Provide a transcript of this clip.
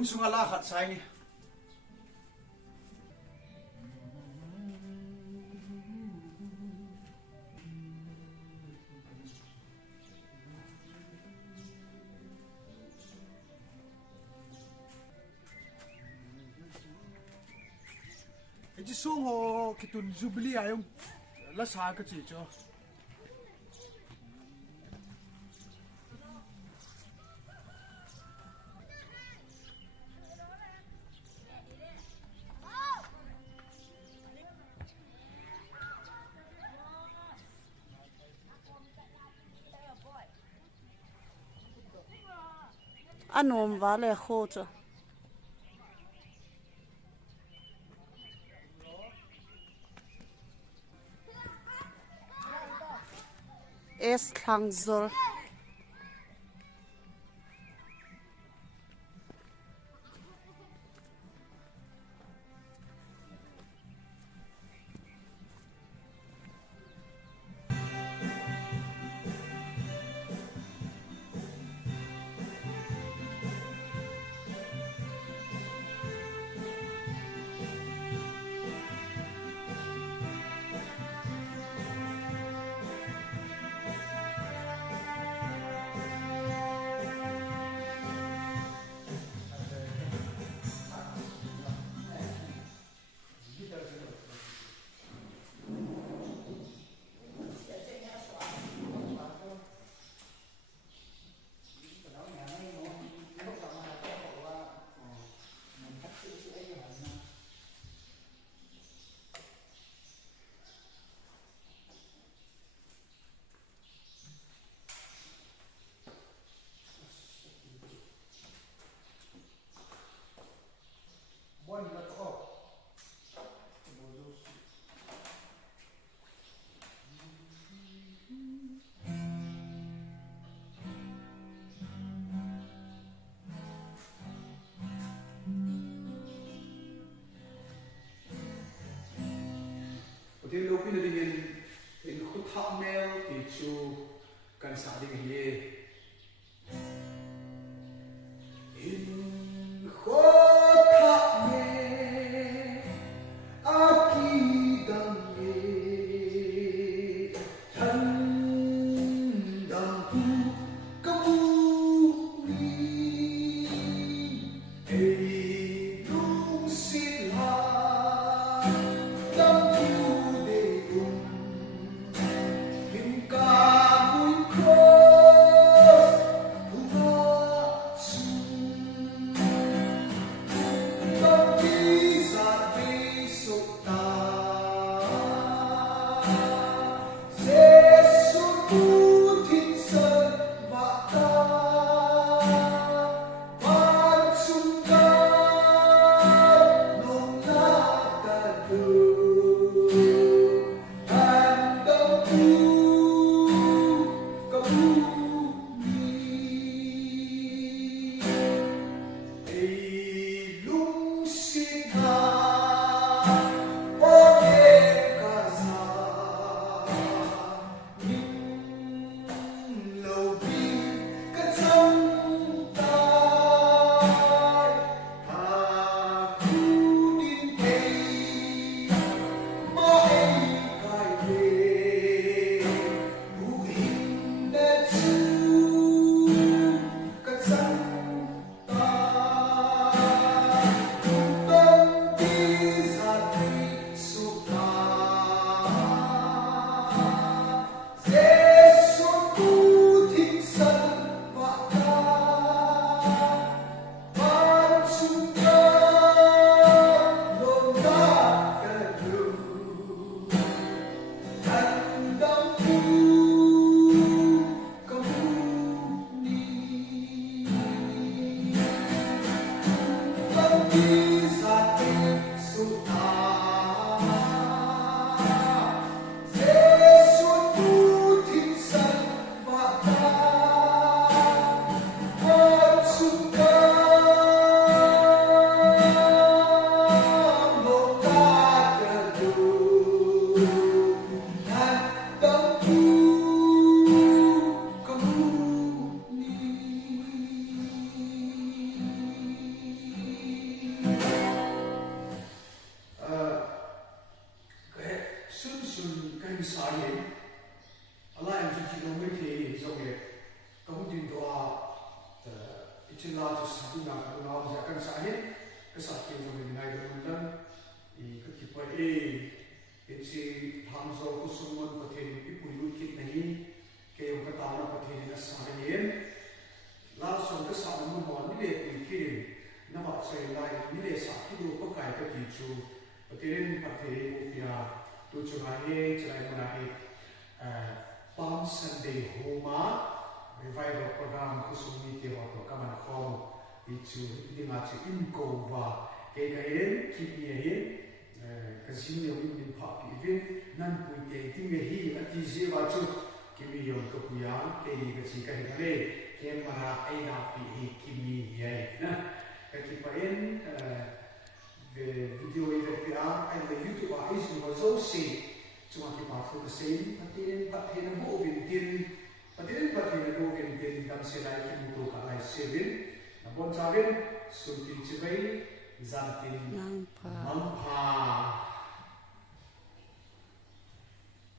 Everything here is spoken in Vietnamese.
in sunga la khat sai ni cái sung hồ cái tuần jubilee ai ông lá xa cái gì cho anh ôm vào lại khô cho es thang zol thì lúc này thì in khut tháp mail thì chú cần xác định gì in khut tháp mail aki dang ye thân dang tu kamu ni ei dung sin ha Hãy subscribe cho kênh Ghiền Mì Gõ để không bỏ lỡ la chu sa tu na ka na ja kan sa hin ka sa ki zo ni nai do dan I ka ki pa e chi tham zo ku sum mon pa the ni pu lu kit na hi ke yo ka ta na pa the ni na sa yen la so ka sa mo mo ni le pu ki na ba sai lai ni le sa ki do pa kai ka ti chu pa the ren pa the pu pia tu chu ha he chlai mo na he Palm Sunday Homa revival program ku sum ni te ho to ka man khom ti chu ti ma chu in ko wa ke ka yen ki ni yen ka sim ne win min pa pi vin nan pu te ti me hi a ti je wa chu ki mi yom ka pu ya ke ni ka chi ka he le ke ma ra ai na pi hi ki mi ye na ka ki pa yen ve video e ve pi a ai le YouTube a is no zo si chu ki pa fu ka sei pa te na mo vin tin pa te pa te na mo vin tin dam se lai ki mu to ka lai se vin na bon cha vin sun tin chi bai zam tin Nang pa. Mang pa